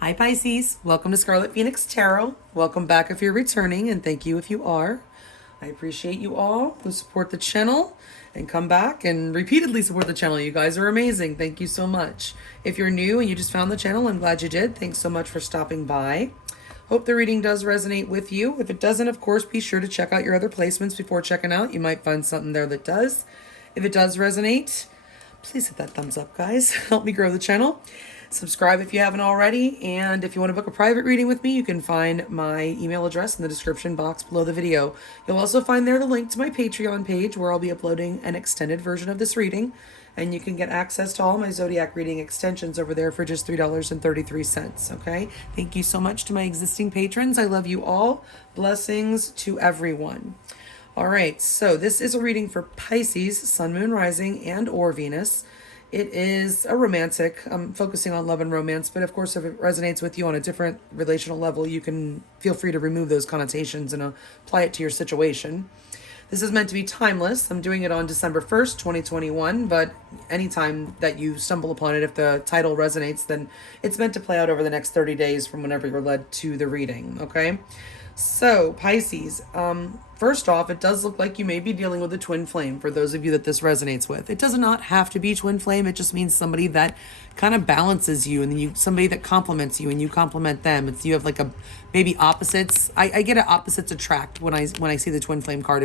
Hi Pisces, welcome to Scarlet Phoenix Tarot. Welcome back if you're returning, and thank you if you are. I appreciate you all who support the channel and come back and repeatedly support the channel. You guys are amazing. Thank you so much. If you're new and you just found the channel, I'm glad you did. Thanks so much for stopping by. Hope the reading does resonate with you. If it doesn't, of course, be sure to check out your other placements before checking out. You might find something there that does. If it does resonate, please hit that thumbs up, guys. Help me grow the channel. Subscribe if you haven't already, and if you want to book a private reading with me, you can find my email address in the description box below the video. You'll also find there the link to my Patreon page where I'll be uploading an extended version of this reading, and you can get access to all my zodiac reading extensions over there for just $3.33, okay? Thank you so much to my existing patrons. I love you all. Blessings to everyone. All right, so this is a reading for Pisces, Sun, Moon, Rising, and or Venus. It is a romantic, focusing on love and romance, but of course, if it resonates with you on a different relational level, you can feel free to remove those connotations and apply it to your situation. This is meant to be timeless. I'm doing it on December 1st, 2021, but anytime that you stumble upon it, if the title resonates, then it's meant to play out over the next 30 days from whenever you're led to the reading, okay? So, Pisces, first off, it does look like you may be dealing with a twin flame for those of you that this resonates with. It does not have to be twin flame. It just means somebody that kind of balances you, and then somebody that complements you and you complement them. It's, you have like a maybe opposites. I get it, opposites attract when I see the twin flame card.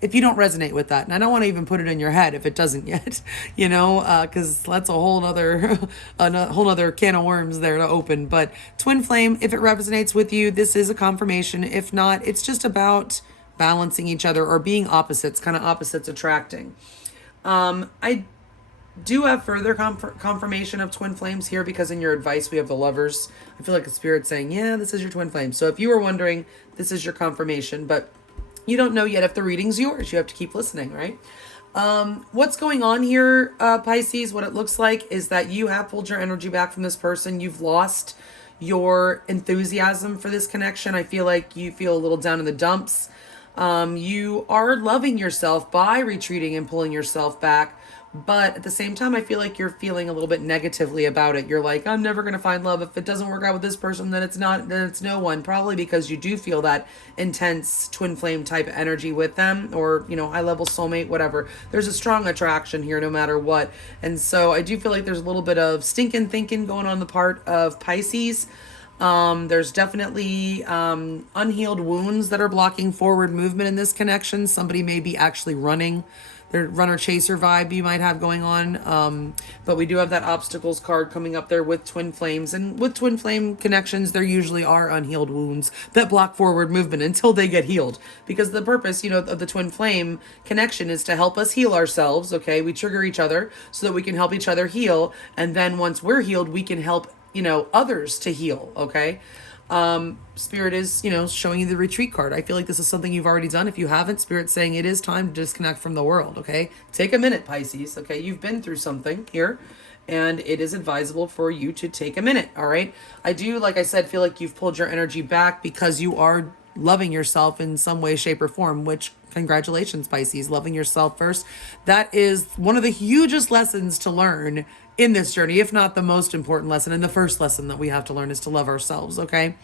If you don't resonate with that, and I don't want to even put it in your head if it doesn't yet, you know, because that's a whole other a whole other can of worms there to open. But twin flame, if it resonates with you, this is a confirmation. If not, it's just about balancing each other or being opposites, kind of opposites attracting. I do have further confirmation of twin flames here because in your advice we have the Lovers. I feel like a spirit saying, yeah, this is your twin flame. So if you were wondering, this is your confirmation, but you don't know yet if the reading's yours. You have to keep listening, right? What's going on here, Pisces, what it looks like is that you have pulled your energy back from this person. You've lost your enthusiasm for this connection. I feel like you feel a little down in the dumps. You are loving yourself by retreating and pulling yourself back. But at the same time, I feel like you're feeling a little bit negatively about it. You're like, I'm never going to find love. If it doesn't work out with this person, then it's no one. Probably because you do feel that intense twin flame type energy with them, or, you know, high level soulmate, whatever. There's a strong attraction here no matter what. And so I do feel like there's a little bit of stinking thinking going on the part of Pisces. There's definitely unhealed wounds that are blocking forward movement in this connection. Somebody may be actually running. Their runner chaser vibe you might have going on. But we do have that obstacles card coming up there with twin flames. And with twin flame connections, there usually are unhealed wounds that block forward movement until they get healed. Because the purpose, you know, of the twin flame connection is to help us heal ourselves, okay? We trigger each other so that we can help each other heal. And then once we're healed, we can help, you know, others to heal, okay? Spirit is, you know, showing you the retreat card. I feel like this is something you've already done. If you haven't, Spirit's saying it is time to disconnect from the world, okay? Take a minute, Pisces, okay? You've been through something here, and it is advisable for you to take a minute, all right? I do, like I said, feel like you've pulled your energy back because you are loving yourself in some way, shape, or form, which, congratulations, Pisces, loving yourself first. That is one of the hugest lessons to learn in this journey, if not the most important lesson. And the first lesson that we have to learn is to love ourselves, okay?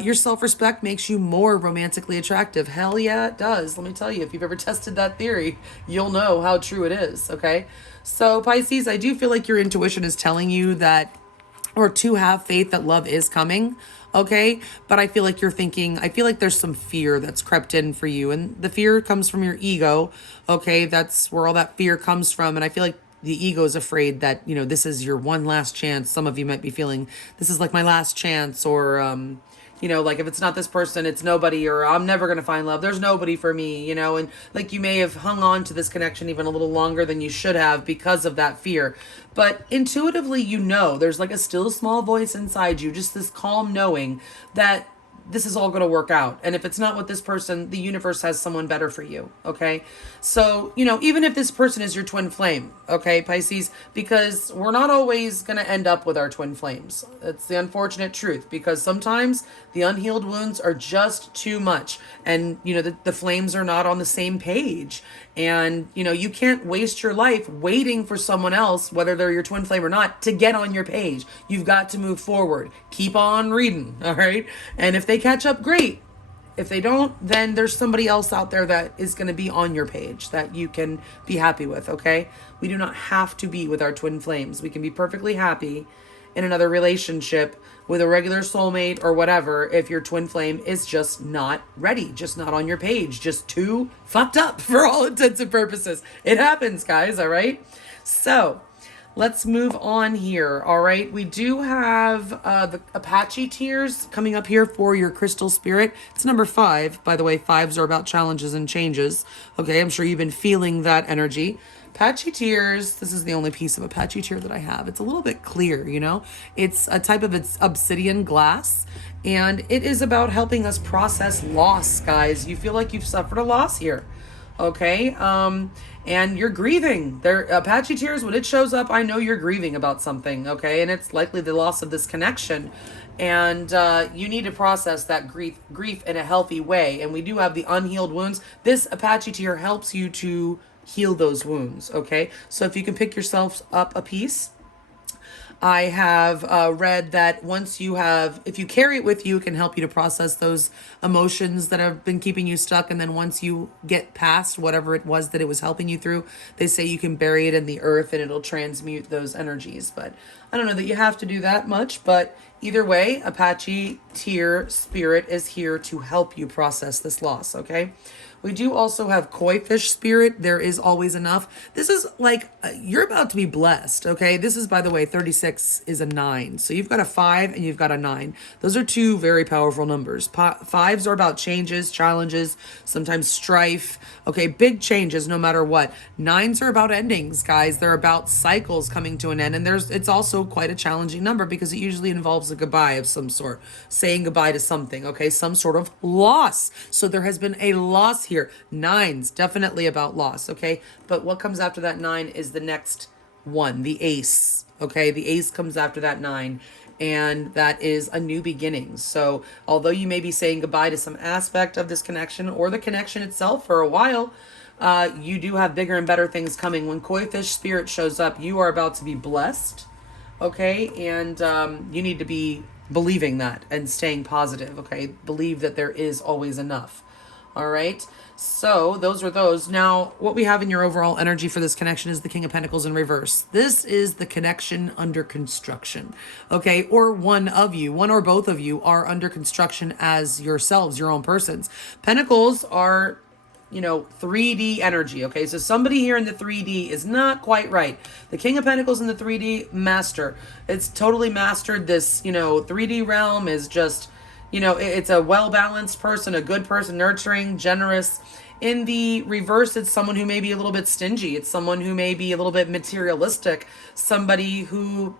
Your self-respect makes you more romantically attractive. Hell yeah, it does. Let me tell you, if you've ever tested that theory, you'll know how true it is, okay? So Pisces, I do feel like your intuition is telling you that, or to have faith that love is coming, okay? But I feel like you're thinking, I feel like there's some fear that's crept in for you. And the fear comes from your ego, okay? That's where all that fear comes from. And I feel like the ego is afraid that, you know, this is your one last chance. Some of you might be feeling, this is like my last chance, or, you know, like if it's not this person, it's nobody, or I'm never going to find love. There's nobody for me, you know, and like you may have hung on to this connection even a little longer than you should have because of that fear. But intuitively, you know, there's like a still small voice inside you, just this calm knowing that this is all going to work out. And if it's not with this person, the universe has someone better for you. Okay. So, you know, even if this person is your twin flame, okay, Pisces, because we're not always going to end up with our twin flames. It's the unfortunate truth, because sometimes the unhealed wounds are just too much. And, you know, the flames are not on the same page. And, you know, you can't waste your life waiting for someone else, whether they're your twin flame or not, to get on your page. You've got to move forward. Keep on reading, all right? And if they catch up, great. If they don't, then there's somebody else out there that is going to be on your page that you can be happy with, okay? We do not have to be with our twin flames. We can be perfectly happy in another relationship with a regular soulmate or whatever if your twin flame is just not ready, just not on your page, just too fucked up for all intents and purposes. It happens, guys, all right? So let's move on here, all right? We do have the Apache tears coming up here for your crystal spirit. It's number 5. By the way, 5s are about challenges and changes. Okay, I'm sure you've been feeling that energy. Apache tears, this is the only piece of Apache tear that I have. It's a little bit clear, you know? It's a type of obsidian glass, and it is about helping us process loss, guys. You feel like you've suffered a loss here, okay? And you're grieving. Apache tears, when it shows up, I know you're grieving about something, okay? And it's likely the loss of this connection. And you need to process that grief in a healthy way. And we do have the unhealed wounds. This Apache tear helps you to heal those wounds, okay? So if you can pick yourself up a piece. I have read that if you carry it with you, it can help you to process those emotions that have been keeping you stuck. And then once you get past whatever it was that it was helping you through, they say you can bury it in the earth and it'll transmute those energies. But I don't know that you have to do that much, but either way, Apache tear spirit is here to help you process this loss, okay? We do also have koi fish spirit. There is always enough. This is like, you're about to be blessed, okay? This is, by the way, 36 is a 9. So you've got a 5 and you've got a 9. Those are two very powerful numbers. 5s are about changes, challenges, sometimes strife, okay? Big changes no matter what. 9s are about endings, guys. They're about cycles coming to an end. And it's also quite a challenging number because it usually involves a goodbye of some sort, saying goodbye to something, okay? Some sort of loss. So there has been a loss here. 9s, definitely about loss, okay? But what comes after that 9 is the next one, the ace, okay? The ace comes after that 9, and that is a new beginning. So although you may be saying goodbye to some aspect of this connection or the connection itself for a while, you do have bigger and better things coming. When koi fish spirit shows up, you are about to be blessed, okay? And you need to be believing that and staying positive, okay? Believe that there is always enough. All right. So those are those. Now, what we have in your overall energy for this connection is the King of Pentacles in reverse. This is the connection under construction. Okay. Or one or both of you are under construction as yourselves, your own persons. Pentacles are, 3D energy. Okay. So somebody here in the 3D is not quite right. The King of Pentacles in the 3D, master. It's totally mastered. This, 3D realm is just, it's a well-balanced person, a good person, nurturing, generous. In the reverse, it's someone who may be a little bit stingy. It's someone who may be a little bit materialistic. Somebody who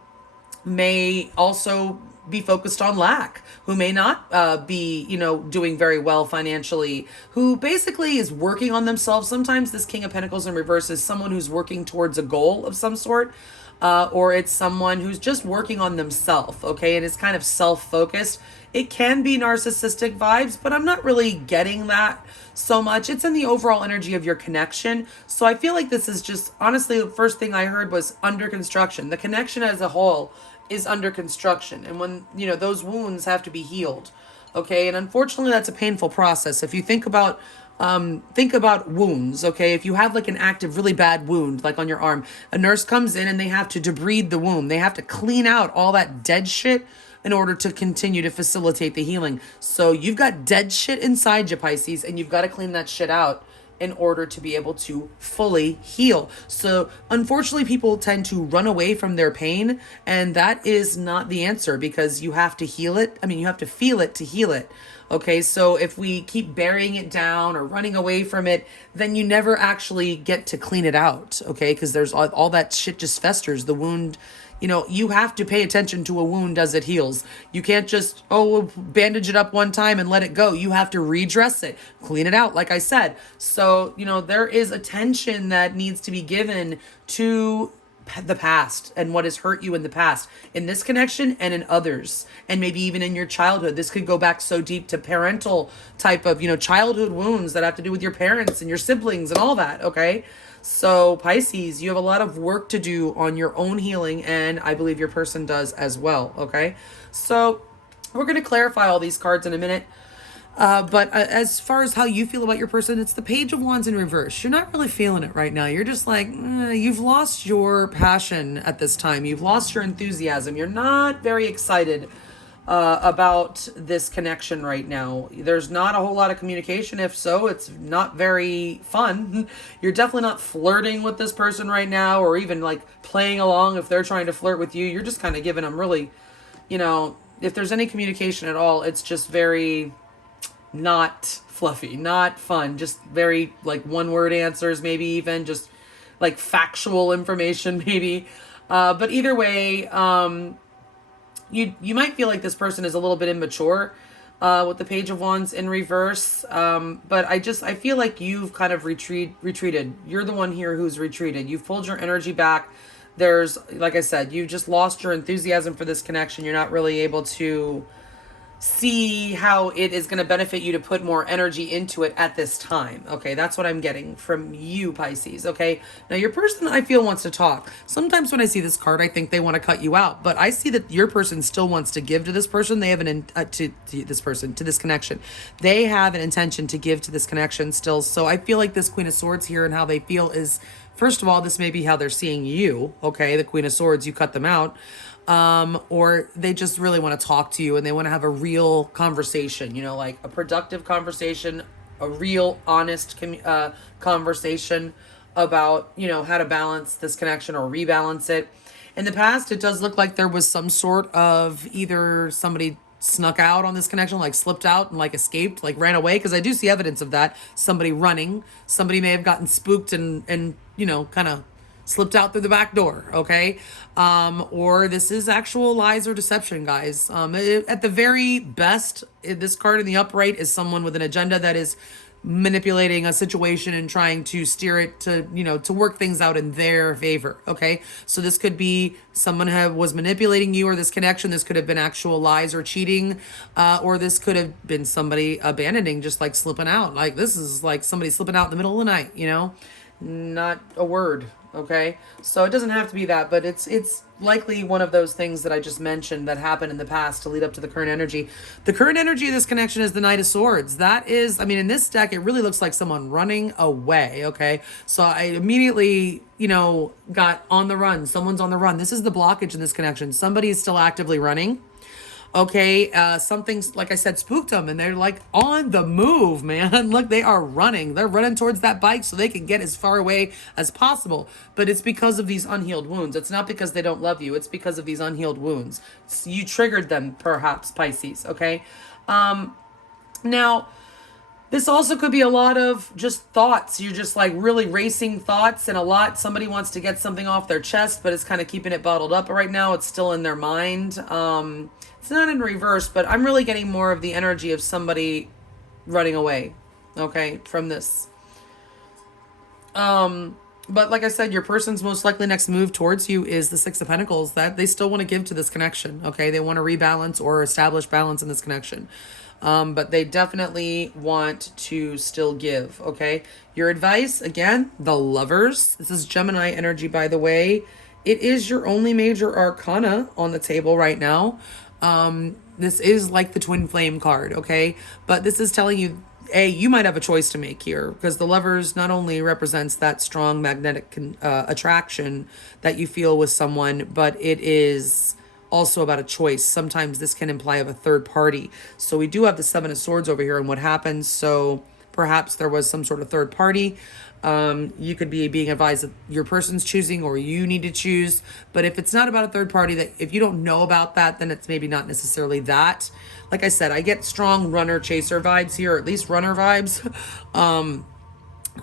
may also be focused on lack, who may not be, doing very well financially, who basically is working on themselves. Sometimes this King of Pentacles in reverse is someone who's working towards a goal of some sort. Or it's someone who's just working on themselves, okay? And it's kind of self-focused. It can be narcissistic vibes, but I'm not really getting that so much. It's in the overall energy of your connection. So I feel like this is just, honestly, the first thing I heard was under construction. The connection as a whole is under construction. And when, those wounds have to be healed, okay? And unfortunately, that's a painful process. If you think about wounds, okay? If you have like an active, really bad wound, like on your arm, a nurse comes in and they have to debride the wound. They have to clean out all that dead shit in order to continue to facilitate the healing. So you've got dead shit inside you, Pisces, and you've got to clean that shit out in order to be able to fully heal. So unfortunately, people tend to run away from their pain, and that is not the answer because you have to heal it. You have to feel it to heal it. Okay, so if we keep burying it down or running away from it, then you never actually get to clean it out, okay? Because there's all that shit just festers. The wound, you have to pay attention to a wound as it heals. You can't just, bandage it up one time and let it go. You have to redress it, clean it out, like I said. So, there is attention that needs to be given to the past and what has hurt you in the past, in this connection and in others, and maybe even in your childhood. This could go back so deep to parental type of, childhood wounds that have to do with your parents and your siblings and all that. Okay. So Pisces, you have a lot of work to do on your own healing, and I believe your person does as well. Okay. So we're going to clarify all these cards in a minute. But as far as how you feel about your person, it's the Page of Wands in reverse. You're not really feeling it right now. You're just like, you've lost your passion at this time. You've lost your enthusiasm. You're not very excited about this connection right now. There's not a whole lot of communication. If so, it's not very fun. You're definitely not flirting with this person right now, or even like playing along if they're trying to flirt with you. You're just kind of giving them really, if there's any communication at all, it's just very not fluffy, not fun, just very like one word answers, maybe even just like factual information maybe. But either way, you might feel like this person is a little bit immature with the Page of Wands in reverse. But I feel like you've kind of retreated. You're the one here who's retreated. You've pulled your energy back. There's, like I said, you've just lost your enthusiasm for this connection. You're not really able to see how it is going to benefit you to put more energy into it at this time. Okay, that's what I'm getting from you, Pisces. Okay, now your person, I feel, wants to talk. Sometimes when I see this card, I think they want to cut you out, but I see that your person still wants to give to this person. They have to this connection. They have an intention to give to this connection still. So I feel like this Queen of Swords here and how they feel is, first of all, this may be how they're seeing you. Okay, the Queen of Swords, you cut them out. Or they just really want to talk to you and they want to have a real conversation, like a productive conversation, a real honest conversation about, how to balance this connection or rebalance it. In the past, it does look like there was some sort of either somebody snuck out on this connection, like slipped out and like escaped, like ran away, because I do see evidence of that. Somebody running, somebody may have gotten spooked and kind of slipped out through the back door. Okay. Or this is actual lies or deception, guys. At the very best, this card in the upright is someone with an agenda that is manipulating a situation and trying to steer it to, to work things out in their favor. Okay. So this could be someone was manipulating you or this connection. This could have been actual lies or cheating. Or this could have been somebody abandoning, just like slipping out. Like this is like somebody slipping out in the middle of the night, not a word. Okay, so it doesn't have to be that, but it's likely one of those things that I just mentioned that happened in the past to lead up to the current energy. The current energy of this connection is the Knight of Swords. That is, in this deck, it really looks like someone running away. Okay, so I immediately, got on the run. Someone's on the run. This is the blockage in this connection. Somebody is still actively running. Okay, something's, like I said, spooked them and they're like on the move, man. Look, they are running. They're running towards that bike so they can get as far away as possible. But it's because of these unhealed wounds. It's not because they don't love you. It's because of these unhealed wounds. You triggered them, perhaps, Pisces, okay? Now, this also could be a lot of just thoughts. You're just like really racing thoughts and somebody wants to get something off their chest, but it's kind of keeping it bottled up right now. It's still in their mind. It's not in reverse, but I'm really getting more of the energy of somebody running away, okay, from this. But like I said, your person's most likely next move towards you is the Six of Pentacles, that they still want to give to this connection, okay? They want to rebalance or establish balance in this connection. But they definitely want to still give, okay? Your advice, again, the Lovers. This is Gemini energy, by the way. It is your only major arcana on the table right now. This is like the twin flame card, okay? But this is telling you, you might have a choice to make here, because the Lovers not only represents that strong magnetic attraction that you feel with someone, but it is also about a choice. Sometimes this can imply of a third party. So we do have the Seven of Swords over here and what happens. So perhaps there was some sort of third party. You could be being advised that your person's choosing or you need to choose. But if it's not about a third party, that if you don't know about that, then it's maybe not necessarily that. Like I said, I get strong runner chaser vibes here, or at least runner vibes.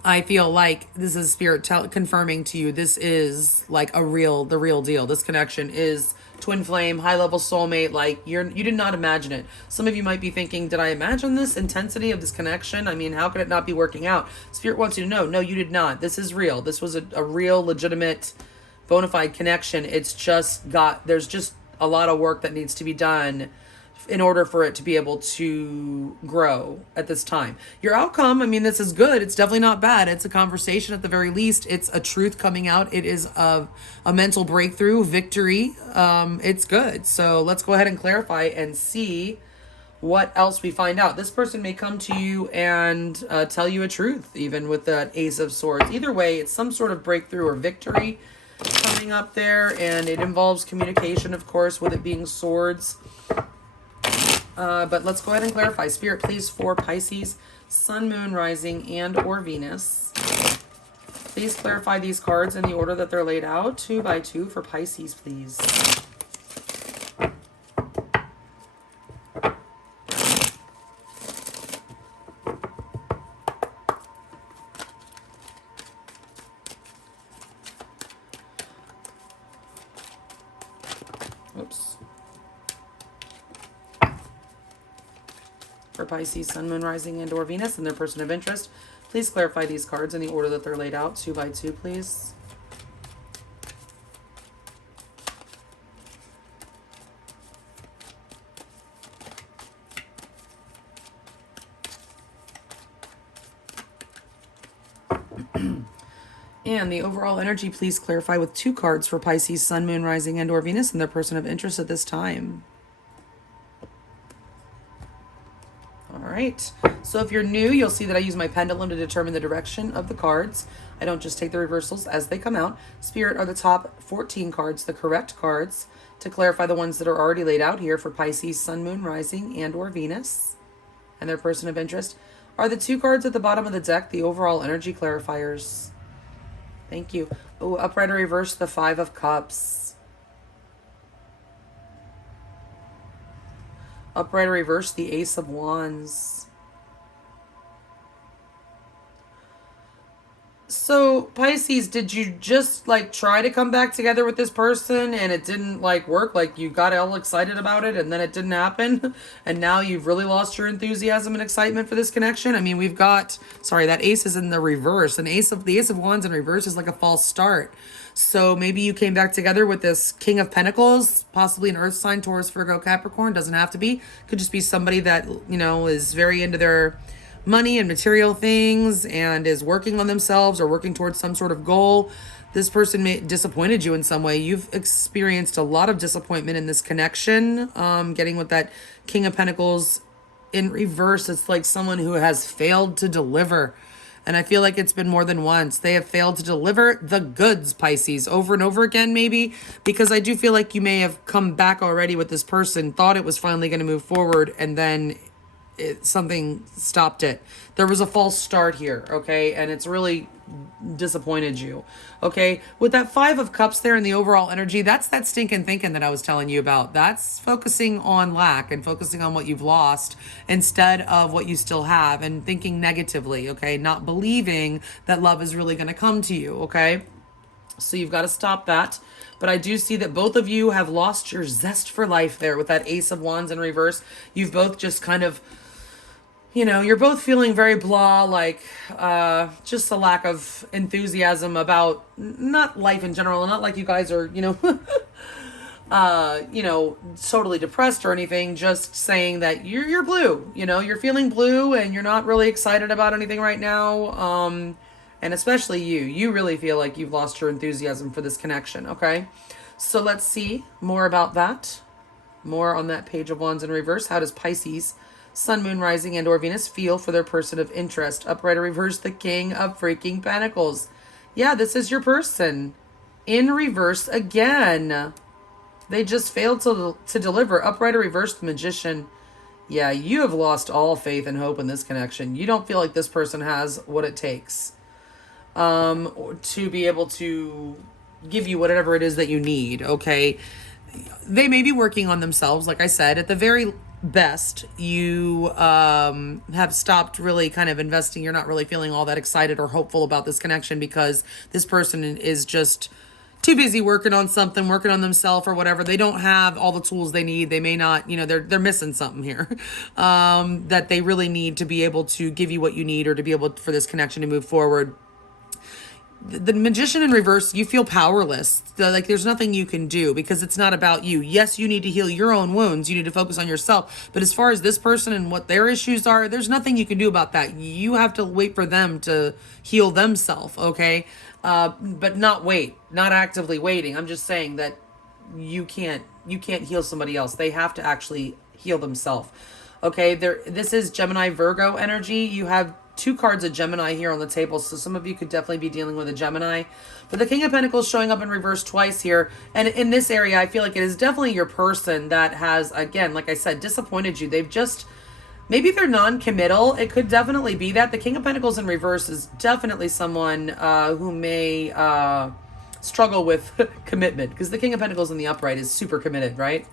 I feel like this is spirit confirming to you this is like the real deal. This connection is twin flame, high level soulmate. Like you did not imagine it. Some of you might be thinking, did I imagine this intensity of this connection? How could it not be working out? Spirit wants you to know, no, you did not. This is real. This was a real legitimate bona fide connection. It's just there's just a lot of work that needs to be done in order for it to be able to grow at this time. Your outcome, I mean, this is good. It's definitely not bad. It's a conversation at the very least. It's a truth coming out. It is a mental breakthrough, victory. It's good. So let's go ahead and clarify and see what else we find out. This person may come to you and tell you a truth, even with that Ace of Swords. Either way, it's some sort of breakthrough or victory coming up there, and it involves communication, of course, with it being swords. But let's go ahead and clarify. Spirit, please, for Pisces, Sun, Moon, Rising, and or Venus. Please clarify these cards in the order that they're laid out. 2 by 2 for Pisces, please. Oops. For Pisces, Sun, Moon, Rising, and or Venus, and their person of interest, please clarify these cards in the order that they're laid out. 2 by 2, please. And the overall energy, please clarify with 2 cards for Pisces, Sun, Moon, Rising, and or Venus, and their person of interest at this time. All right. So if you're new, you'll see that I use my pendulum to determine the direction of the cards. I don't just take the reversals as they come out. Spirit, are the top 14 cards the correct cards to clarify the ones that are already laid out here for Pisces, Sun, Moon, Rising, and or Venus, and their person of interest? Are the 2 cards at the bottom of the deck the overall energy clarifiers? Thank you. Oh, upright or reverse, the 5 of Cups. Upright or reverse, the Ace of Wands. So, Pisces, did you just, like, try to come back together with this person and it didn't, like, work? Like, you got all excited about it and then it didn't happen? And now you've really lost your enthusiasm and excitement for this connection? I mean, we've got, sorry, that ace is in the reverse. The Ace of Wands in reverse is like a false start. So maybe you came back together with this King of Pentacles, possibly an earth sign, Taurus, Virgo, Capricorn. Doesn't have to be. Could just be somebody that, you know, is very into their money and material things and is working on themselves or working towards some sort of goal. This person may disappointed you in some way. You've experienced a lot of disappointment in this connection. Getting with that King of Pentacles in reverse, it's like someone who has failed to deliver. And I feel like it's been more than once. They have failed to deliver the goods, Pisces, over and over again, maybe, because I do feel like you may have come back already with this person, thought it was finally going to move forward, and then something stopped it. There was a false start here, okay? And it's really disappointed you, okay? With that 5 of Cups there in the overall energy, that's that stinking thinking that I was telling you about. That's focusing on lack and focusing on what you've lost instead of what you still have, and thinking negatively, okay? Not believing that love is really going to come to you, okay? So you've got to stop that. But I do see that both of you have lost your zest for life there with that Ace of Wands in reverse. You've both just kind of, you know, you're both feeling very blah, like just a lack of enthusiasm about not life in general. Not like you guys are, you know, totally depressed or anything. Just saying that you're blue. You know, you're feeling blue and you're not really excited about anything right now. And especially you really feel like you've lost your enthusiasm for this connection. Okay, so let's see more about that. More on that Page of Wands in reverse. How does Pisces, Sun, Moon, Rising, and or Venus feel for their person of interest? Upright or reverse, the King of freaking Pentacles. Yeah, this is your person. In reverse again. They just failed to deliver. Upright or reverse, the Magician. Yeah, you have lost all faith and hope in this connection. You don't feel like this person has what it takes to be able to give you whatever it is that you need, okay? They may be working on themselves, like I said. At the very best, you have stopped really kind of investing. You're not really feeling all that excited or hopeful about this connection because this person is just too busy working on something, working on themselves or whatever. They don't have all the tools they need. They may not, you know, they're missing something here that they really need to be able to give you what you need or to be able for this connection to move forward. the Magician in reverse, you feel powerless. Like there's nothing you can do because it's not about you. Yes, you need to heal your own wounds. You need to focus on yourself. But as far as this person and what their issues are, there's nothing you can do about that. You have to wait for them to heal themselves, okay? But not wait, not actively waiting. I'm just saying that you can't heal somebody else. They have to actually heal themselves. Okay, this is Gemini Virgo energy. You have 2 cards of Gemini here on the table, so some of you could definitely be dealing with a Gemini. But the King of Pentacles showing up in reverse twice here. And in this area, I feel like it is definitely your person that has, again, like I said, disappointed you. They've just, maybe they're non-committal. It could definitely be that. The King of Pentacles in reverse is definitely someone who may struggle with commitment, because the King of Pentacles in the upright is super committed, right?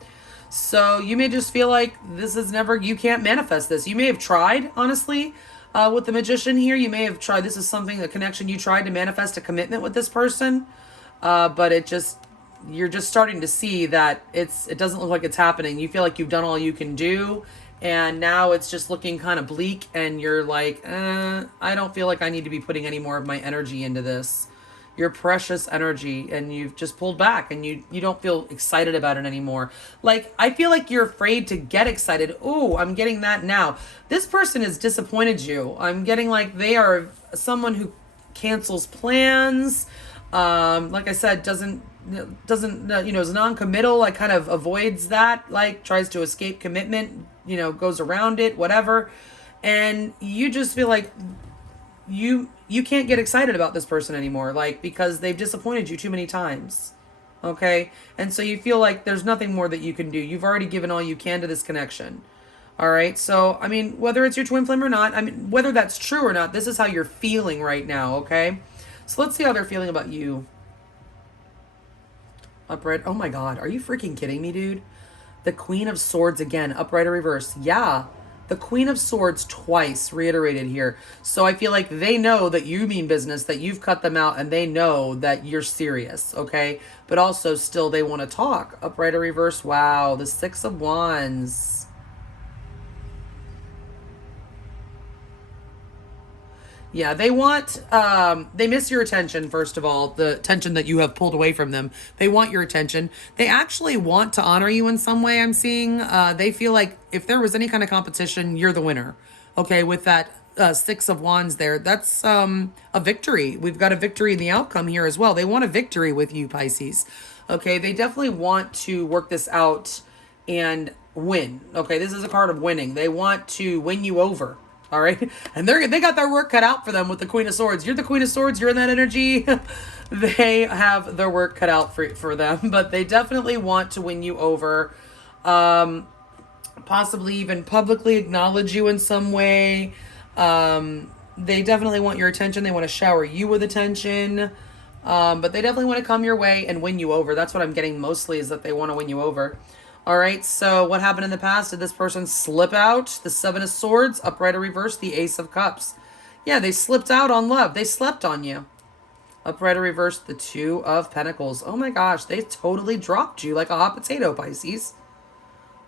So you may just feel like this is never, you can't manifest this. You may have tried, honestly, with the Magician here. You may have tried, this is something, a connection you tried to manifest a commitment with this person, but it just, you're just starting to see that it doesn't look like it's happening. You feel like you've done all you can do, and now it's just looking kind of bleak, and you're like, I don't feel like I need to be putting any more of my energy into this. Your precious energy, and you've just pulled back, and you don't feel excited about it anymore. Like, I feel like you're afraid to get excited. Oh, I'm getting that now. This person has disappointed you. I'm getting like they are someone who cancels plans. Like I said, doesn't is non-committal, like kind of avoids that, like tries to escape commitment, goes around it, whatever. And you just feel like you can't get excited about this person anymore, like, because they've disappointed you too many times. Okay? And so you feel like there's nothing more that you can do. You've already given all you can to this connection. All right? So, I mean, whether it's your twin flame or not, I mean, whether that's true or not, this is how you're feeling right now, okay? So let's see how they're feeling about you. Upright. Oh my God. Are you freaking kidding me, dude? The Queen of Swords again, upright or reverse. Yeah. The Queen of Swords twice reiterated here. So I feel like they know that you mean business, that you've cut them out, and they know that you're serious, okay? But also still they want to talk. Upright or reverse. Wow, the 6 of Wands. Yeah, they want, they miss your attention, first of all, the attention that you have pulled away from them. They want your attention. They actually want to honor you in some way, I'm seeing. They feel like if there was any kind of competition, you're the winner. Okay, with that 6 of Wands there, that's a victory. We've got a victory in the outcome here as well. They want a victory with you, Pisces. Okay, they definitely want to work this out and win. Okay, this is a card of winning. They want to win you over. All right. And they got their work cut out for them with the Queen of Swords. You're the Queen of Swords. You're in that energy. They have their work cut out for them, but they definitely want to win you over. Possibly even publicly acknowledge you in some way. They definitely want your attention. They want to shower you with attention. But they definitely want to come your way and win you over. That's what I'm getting mostly, is that they want to win you over. All right, so what happened in the past? Did this person slip out? The 7 of Swords, upright or reverse, the Ace of Cups. Yeah, they slipped out on love. They slept on you. Upright or reverse, the 2 of Pentacles. Oh my gosh, they totally dropped you like a hot potato, Pisces.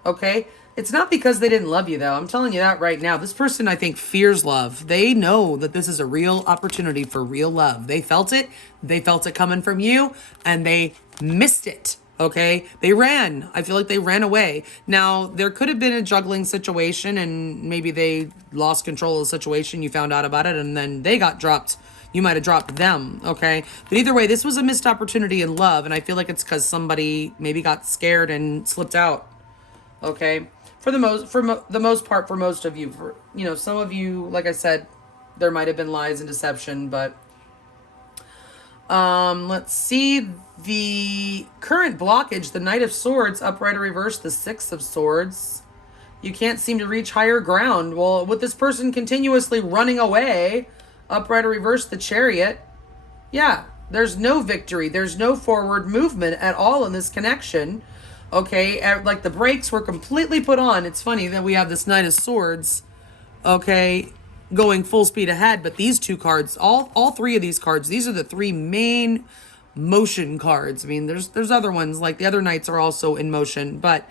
Okay, it's not because they didn't love you, though. I'm telling you that right now. This person, I think, fears love. They know that this is a real opportunity for real love. They felt it. They felt it coming from you, and they missed it. Okay, they ran. I feel like they ran away. Now, there could have been a juggling situation, and maybe they lost control of the situation. You found out about it, and then they got dropped. You might have dropped them, okay? But either way, this was a missed opportunity in love, and I feel like it's because somebody maybe got scared and slipped out, okay? For the most part, for most of you, some of you, like I said, there might have been lies and deception, but let's see. The current blockage, the Knight of Swords, upright or reverse, the 6 of Swords. You can't seem to reach higher ground. Well, with this person continuously running away, upright or reverse, the Chariot. Yeah, there's no victory. There's no forward movement at all in this connection. Okay, like the brakes were completely put on. It's funny that we have this Knight of Swords, okay, going full speed ahead. But these 2 cards, all 3 of these cards, these are the 3 main motion cards. I mean, there's other ones, like the other knights are also in motion, but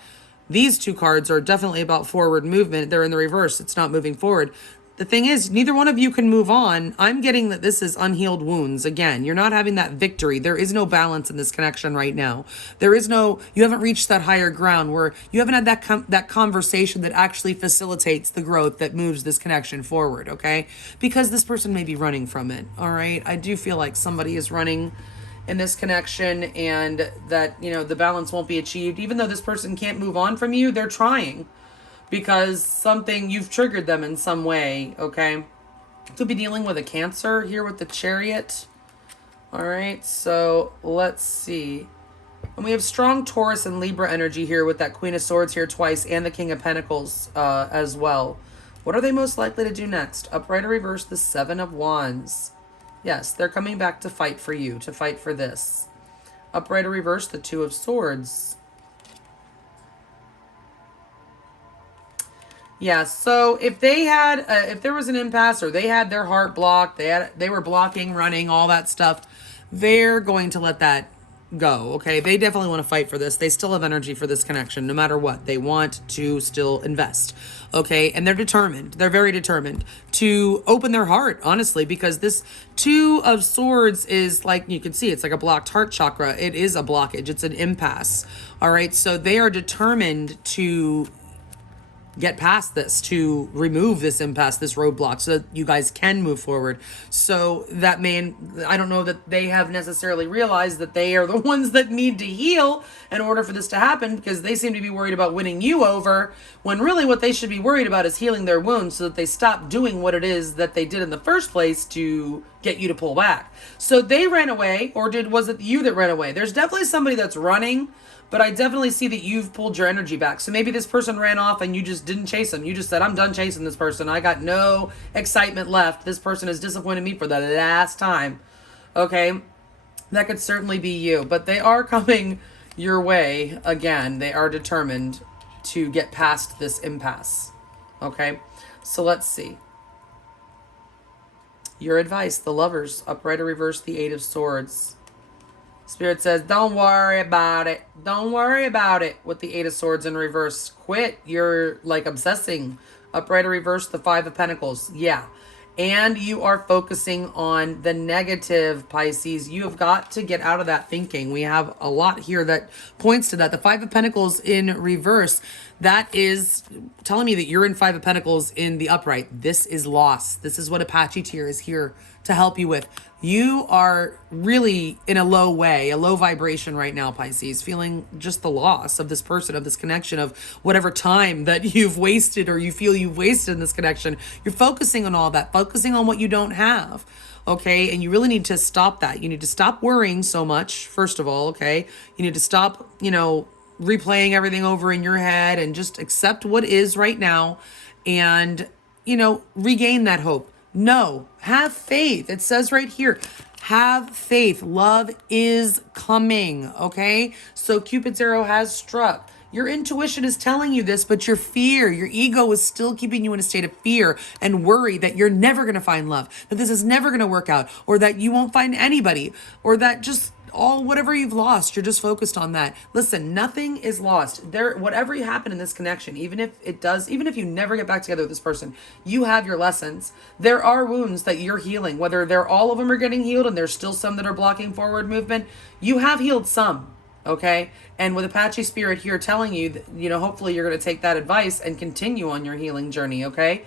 these 2 cards are definitely about forward movement. They're in the reverse. It's not moving forward. the thing is, neither one of you can move on. I'm getting that this is unhealed wounds. Again, you're not having that victory. There is no balance in this connection right now. There is no, you haven't reached that higher ground where you haven't had that conversation that actually facilitates the growth that moves this connection forward, okay? Because this person may be running from it, all right? I do feel like somebody is running in this connection, and that, you know, the balance won't be achieved. Even though this person can't move on from you, they're trying. Because something, you've triggered them in some way, okay? Could be dealing with a Cancer here with the Chariot. All right, so let's see. And we have strong Taurus and Libra energy here with that Queen of Swords here twice and the King of Pentacles as well. What are they most likely to do next? Upright or reverse, the Seven of Wands. Yes, they're coming back to fight for you, to fight for this. Upright or reverse, the Two of Swords. Yeah, so if they had, if there was an impasse or they had their heart blocked, they were blocking, running, all that stuff, they're going to let that go, okay? They definitely want to fight for this. They still have energy for this connection, no matter what. They want to still invest, okay? And they're determined. They're very determined to open their heart, honestly, because this Two of Swords is like, you can see, it's like a blocked heart chakra. It is a blockage. It's an impasse, all right? So they are determined to get past this, to remove this impasse, this roadblock, so that you guys can move forward. So that I don't know that they have necessarily realized that they are the ones that need to heal in order for this to happen, because they seem to be worried about winning you over, when really what they should be worried about is healing their wounds so that they stop doing what it is that they did in the first place to get you to pull back. So they ran away, or was it you that ran away? There's definitely somebody that's running, but I definitely see that you've pulled your energy back. So maybe this person ran off and you just didn't chase them. You just said, I'm done chasing this person. I got no excitement left. This person has disappointed me for the last time. Okay? That could certainly be you. But they are coming your way again. They are determined to get past this impasse. Okay? So let's see. Your advice, the Lovers, upright or reverse, the Eight of Swords. Spirit says, don't worry about it. Don't worry about it with the Eight of Swords in reverse. Quit. You're like obsessing. Upright or reverse, the Five of Pentacles. Yeah. And you are focusing on the negative, Pisces. You have got to get out of that thinking. We have a lot here that points to that. The Five of Pentacles in reverse, that is telling me that you're in Five of Pentacles in the upright. This is loss. This is what Apache Tear is here to help you with. You are really in a low way, a low vibration right now, Pisces, feeling just the loss of this person, of this connection, of whatever time that you've wasted or you feel you've wasted in this connection. You're focusing on all that, focusing on what you don't have, okay? And you really need to stop that. You need to stop worrying so much, first of all, okay? You need to stop, replaying everything over in your head and just accept what is right now and, regain that hope. No, have faith. It says right here, have faith. Love is coming, okay? So Cupid's arrow has struck. Your intuition is telling you this, but your fear, your ego is still keeping you in a state of fear and worry that you're never going to find love, that this is never going to work out, or that you won't find anybody, or that just whatever you've lost, you're just focused on that. Listen, nothing is lost. Whatever happened in this connection, even if you never get back together with this person, you have your lessons. There are wounds that you're healing, whether all of them are getting healed and there's still some that are blocking forward movement. You have healed some, okay? And with Apache Spirit here telling you that, hopefully you're going to take that advice and continue on your healing journey, okay?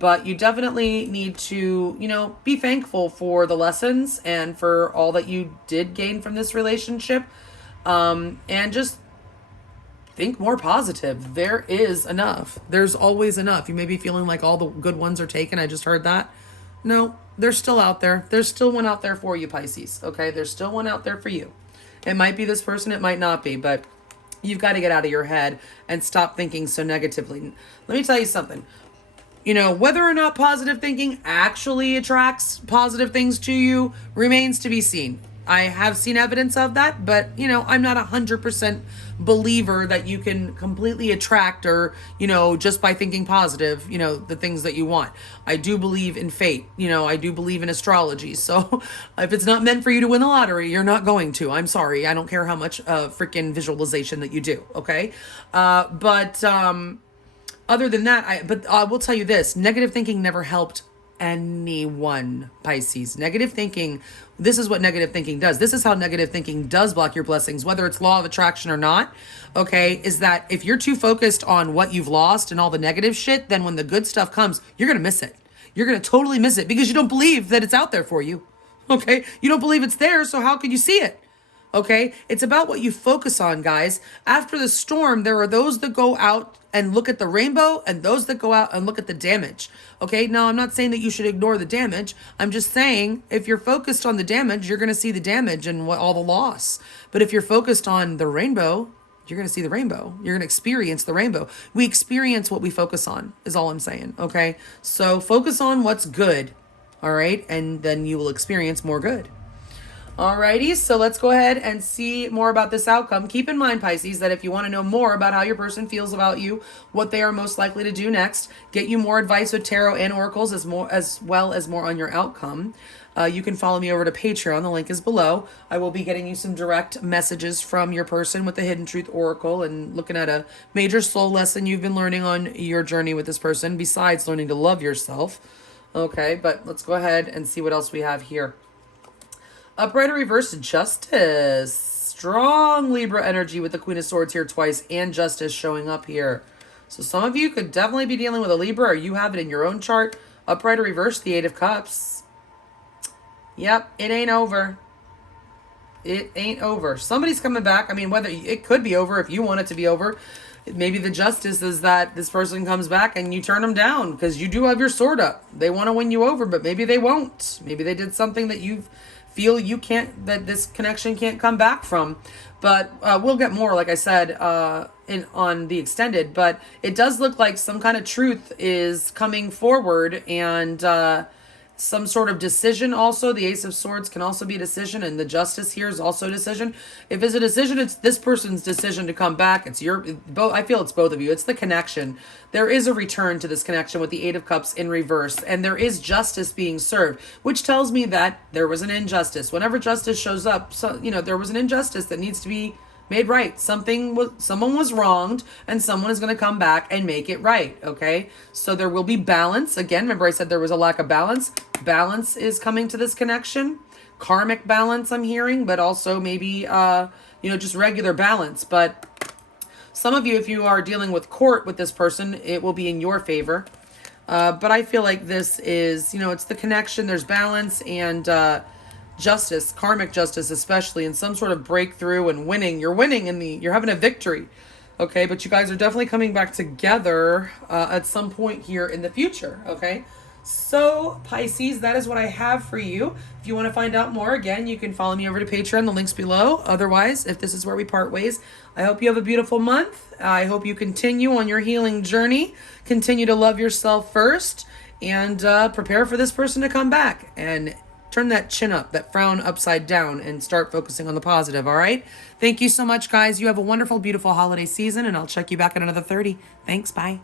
But you definitely need to, be thankful for the lessons and for all that you did gain from this relationship. And just think more positive. There is enough. There's always enough. You may be feeling like all the good ones are taken. I just heard that. No, they're still out there. There's still one out there for you, Pisces. Okay, there's still one out there for you. It might be this person. It might not be. But you've got to get out of your head and stop thinking so negatively. Let me tell you something. Whether or not positive thinking actually attracts positive things to you remains to be seen. I have seen evidence of that, but, I'm not 100% believer that you can completely attract or, just by thinking positive, the things that you want. I do believe in fate. I do believe in astrology. So if it's not meant for you to win the lottery, you're not going to. I'm sorry. I don't care how much freaking visualization that you do. Okay. other than that, but I will tell you this, negative thinking never helped anyone, Pisces. Negative thinking, this is what negative thinking does. This is how negative thinking does block your blessings, whether it's law of attraction or not, okay, is that if you're too focused on what you've lost and all the negative shit, then when the good stuff comes, you're going to miss it. You're going to totally miss it because you don't believe that it's out there for you, okay? You don't believe it's there, so how could you see it? Okay, it's about what you focus on, guys. After the storm, there are those that go out and look at the rainbow and those that go out and look at the damage. Okay, now I'm not saying that you should ignore the damage. I'm just saying if you're focused on the damage, you're going to see the damage and all the loss. But if you're focused on the rainbow, you're going to see the rainbow. You're going to experience the rainbow. We experience what we focus on, is all I'm saying. Okay, so focus on what's good. All right, and then you will experience more good. Alrighty, so let's go ahead and see more about this outcome. Keep in mind, Pisces, that if you want to know more about how your person feels about you, what they are most likely to do next, get you more advice with tarot and oracles as well as more on your outcome, you can follow me over to Patreon. The link is below. I will be getting you some direct messages from your person with the Hidden Truth Oracle and looking at a major soul lesson you've been learning on your journey with this person, besides learning to love yourself. Okay, but let's go ahead and see what else we have here. Upright or reverse, Justice. Strong Libra energy with the Queen of Swords here twice and Justice showing up here. So some of you could definitely be dealing with a Libra or you have it in your own chart. Upright or reverse, the Eight of Cups. Yep, it ain't over. It ain't over. Somebody's coming back. I mean, whether it could be over if you want it to be over. Maybe the Justice is that this person comes back and you turn them down because you do have your sword up. They want to win you over, but maybe they won't. Maybe they did something that you feel you can't, that this connection can't come back from. But we'll get more, like I said, on the extended. But it does look like some kind of truth is coming forward and some sort of decision also. The Ace of Swords can also be a decision, and the Justice here is also a decision. If it's a decision, it's this person's decision to come back. It's both. I feel it's both of you. It's the connection. There is a return to this connection with the Eight of Cups in reverse, and there is justice being served, which tells me that there was an injustice. Whenever justice shows up, so there was an injustice that needs to be made right. Someone was wronged, and someone is going to come back and make it right. Okay, so there will be balance. Again, remember I said there was a lack of balance. Balance is coming to this connection. Karmic balance I'm hearing, but also maybe just regular balance. But some of you, if you are dealing with court with this person, it will be in your favor. But I feel like this is, it's the connection. There's balance and justice, karmic justice especially, and some sort of breakthrough and winning. You're winning you're having a victory. Okay, but you guys are definitely coming back together at some point here in the future. Okay, so Pisces, that is what I have for you. If you want to find out more, again, you can follow me over to Patreon. The link's below. Otherwise, if this is where we part ways, I hope you have a beautiful month. I hope you continue on your healing journey. Continue to love yourself first and prepare for this person to come back and turn that chin up, that frown upside down, and start focusing on the positive, all right? Thank you so much, guys. You have a wonderful, beautiful holiday season, and I'll check you back at another 30. Thanks, bye.